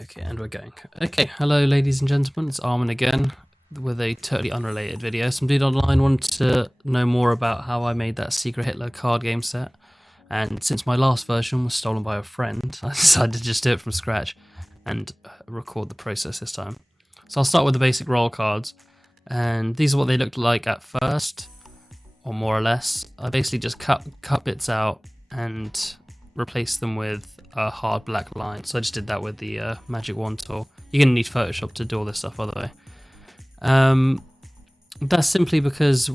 Okay, and we're going. Okay, hello ladies and gentlemen, it's Armin again with a totally unrelated video. Some dude online wanted to know more about how I made that Secret Hitler card game set, and since my last version was stolen by a friend, I decided to just do it from scratch and record the process this time. So I'll start with the basic roll cards, and these are what they looked like at first, or more or less. I basically just cut bits out and replaced them with a hard black line. So I just did that with the magic wand tool. You're going to need Photoshop to do all this stuff, by the way. That's simply because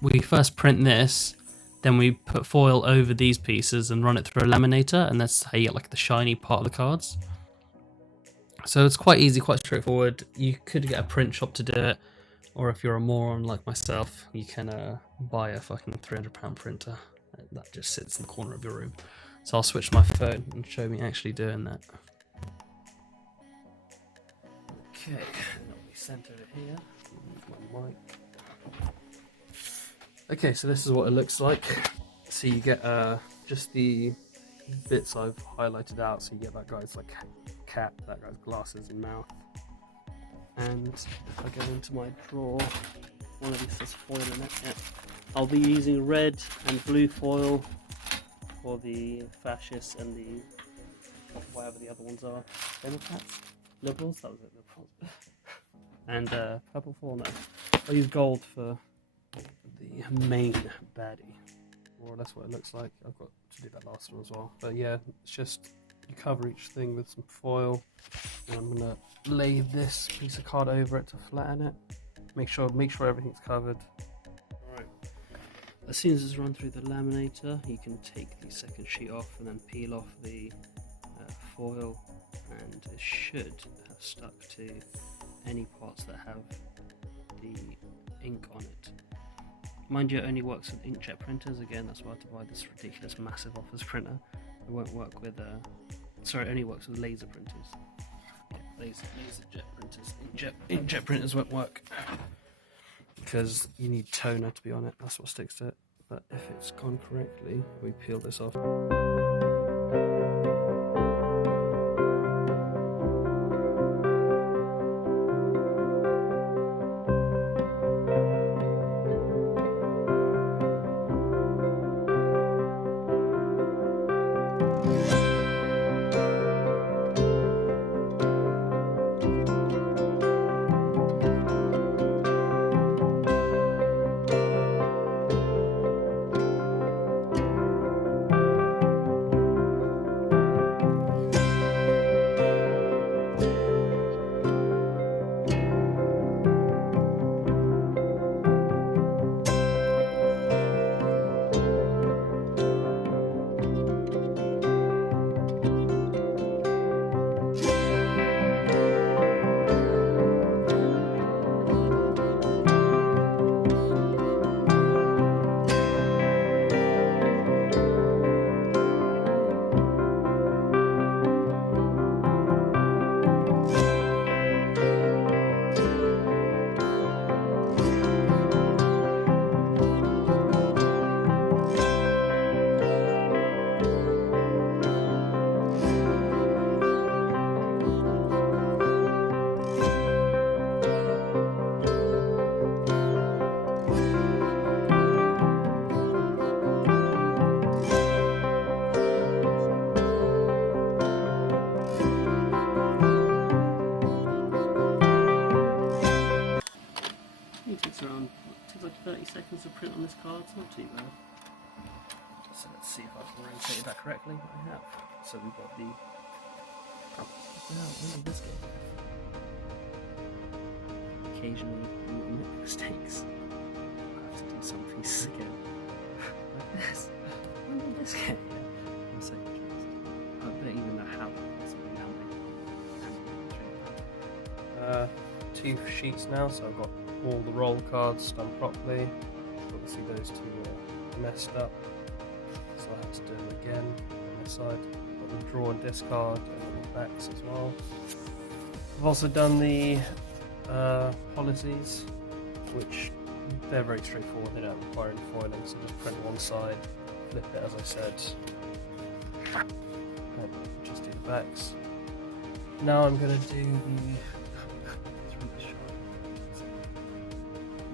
we first print this, then we put foil over these pieces and run it through a laminator, and that's how you get like the shiny part of the cards. So it's quite easy, quite straightforward. You could get a print shop to do it, or if you're a moron like myself, you can buy a fucking £300 printer that just sits in the corner of your room. So I'll switch my phone and show me actually doing that. Okay, let me center it here. Move my mic. Okay, so this is what it looks like. So you get just the bits I've highlighted out. So you get that guy's like cap, that guy's glasses and mouth. And if I go into my drawer, one of these has foil in it. Yeah. I'll be using red and blue foil for the fascists and the whatever the other ones are. Democrats? Liberals? That was it, liberals. And purple foil, no. I'll use gold for the main baddie. More or less what it looks like. I've got to do that last one as well. But yeah, it's just you cover each thing with some foil. And I'm gonna lay this piece of card over it to flatten it. Make sure everything's covered. Alright. As soon as it's run through the laminator, you can take the second sheet off and then peel off the foil, and it should have stuck to any parts that have the ink on it. Mind you, it only works with inkjet printers. Again, that's why I had to buy this ridiculous massive office printer. It won't work with it only works with laser printers. Yeah, laser jet printers. Inkjet printers won't work because you need toner to be on it. That's what sticks to it. But if it's gone correctly, we peel this off. Takes like 30 seconds to print on this card, it's not too bad. So let's see if I can rotate that correctly. I have. So we've got the... when did this go? Occasionally you will make mistakes. I have to do some pieces again. Like this. When did this get? I'm so confused. I don't even know how that possibly now. 2 sheets now, so I've got all the roll cards done properly. Obviously those two were messed up, so I had to do them again on this side. Got the draw and discard and the backs as well. I've also done the policies, which they're very straightforward, they don't require any foiling, so just print one side, flip it as I said, and just do the backs. Now I'm going to do the...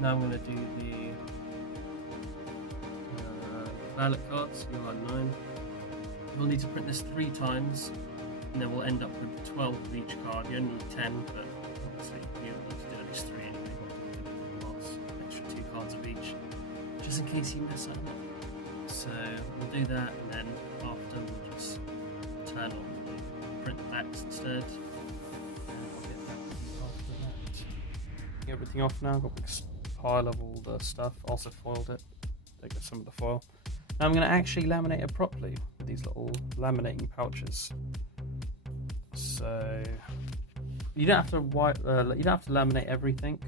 Now I'm going to do the ballot cards. You'll have 9. We'll need to print this 3 times, and then we'll end up with 12 of each card. You only need 10, but obviously you'll need to do at least 3 anyway. Lots, extra 2 cards of each, just in case you miss out. So we'll do that, and then after we'll just turn on the print plaques instead. And I'll get that after that. Get everything off now. Got a pile of all the stuff. Also foiled it. Take some of the foil. Now I'm going to actually laminate it properly with these little laminating pouches. So you don't have to you don't have to laminate everything.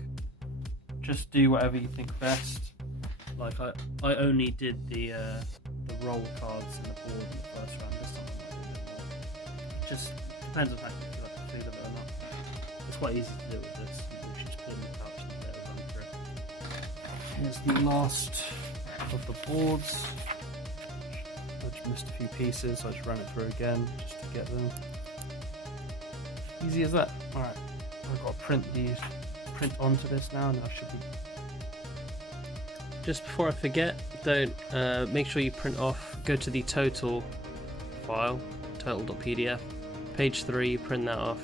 Just do whatever you think best. Like I only did the roll cards in the board in the first round. This time I might do a bit more. It just depends on how you feel like the feel of it or not. It's quite easy to do with this. You just put it in the pouch and let it run through. Here's the last of the boards. I just missed a few pieces, so I just ran it through again just to get them. Easy as that. Alright, I've got to print onto this now, and I should be. Just before I forget, don't make sure you print off, go to the total file, total.pdf, page 3, print that off.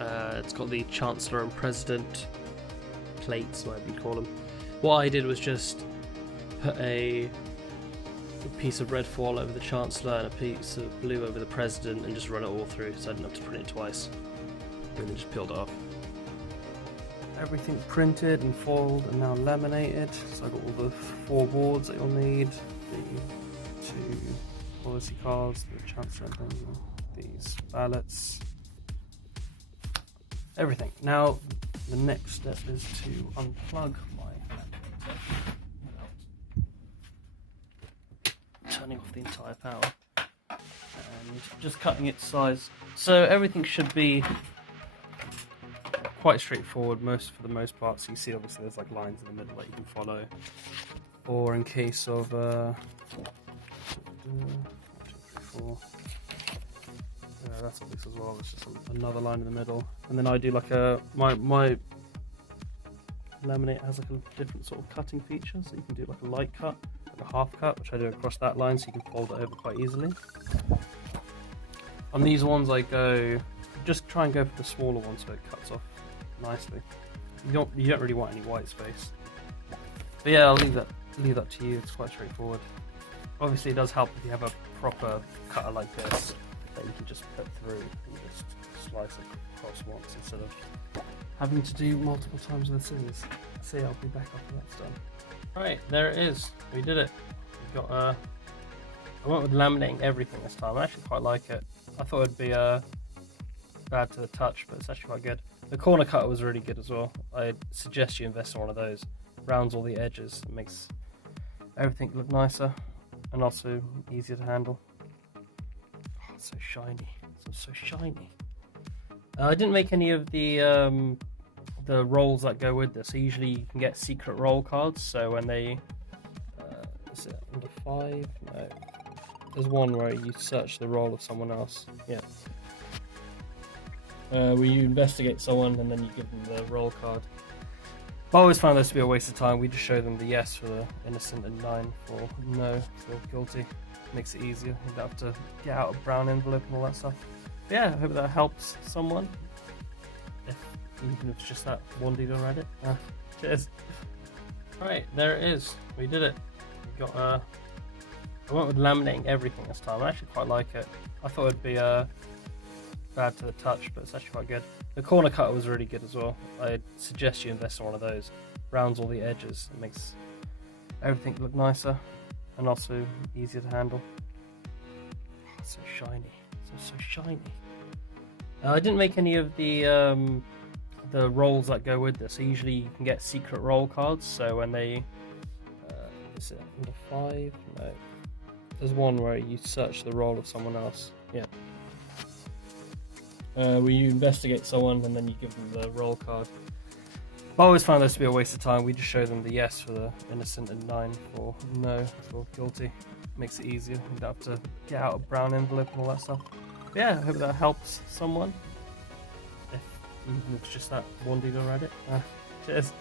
It's got the Chancellor and President plates, whatever you call them. What I did was just put a piece of red foil over the Chancellor and a piece of blue over the President and just run it all through so I didn't have to print it twice. And then just peeled it off. Everything printed and foiled and now laminated. So I've got all the 4 boards that you'll need, the 2 policy cards, the Chancellor and things, these ballots, everything. Now the next step is to unplug my laminator without turning off the entire power and just cutting its size. So everything should be quite straightforward for the most part. So you see obviously there's like lines in the middle that you can follow, or in case of 1, 2, 3, 4. That's obvious as well. It's just another line in the middle, and then I do like my laminate has like a different sort of cutting feature, so you can do like a light cut, like a half cut, which I do across that line, so you can fold it over quite easily. On these ones, I just try and go for the smaller one so it cuts off nicely. You don't really want any white space. But yeah, I'll leave that to you. It's quite straightforward. Obviously, it does help if you have a proper cutter like this that you can just put through and just slice it across once instead of having to do multiple times with the scissors. So yeah, I'll be back after that's done. Right, there it is. We did it. We got I went with laminating everything this time. I actually quite like it. I thought it'd be bad to the touch, but it's actually quite good. The corner cutter was really good as well. I'd suggest you invest in one of those. Rounds all the edges. It makes everything look nicer and also easier to handle. Oh, it's so shiny. It's so shiny. I didn't make any of the rolls that go with this. So usually you can get secret roll cards. So when they is it under 5? No. There's one where you search the role of someone else. Yeah. Where you investigate someone and then you give them the roll card. I always found this to be a waste of time. We just show them the yes for the innocent and 9 for no for guilty. Makes it easier. You don't have to get out a brown envelope and all that stuff. But yeah, I hope that helps someone. Even if it's just that one dude on Reddit. Cheers. Alright, there it is. We did it. We got I went with laminating everything this time. I actually quite like it. I thought it'd be bad to the touch, but it's actually quite good. The corner cutter was really good as well. I'd suggest you invest in one of those. Rounds all the edges. It makes everything look nicer and also easier to handle. Oh, it's so shiny. It's so shiny. I didn't make any of the rolls that go with this. So usually you can get secret roll cards. So when they is it under 5? No. There's one where you search the role of someone else. Yeah. Where you investigate someone and then you give them the roll card. I always found this to be a waste of time. We just show them the yes for the innocent and 9 for no for guilty. Makes it easier. You don't have to get out a brown envelope and all that stuff. Yeah, I hope that helps someone. Even if it's just that one dude who read it. Cheers.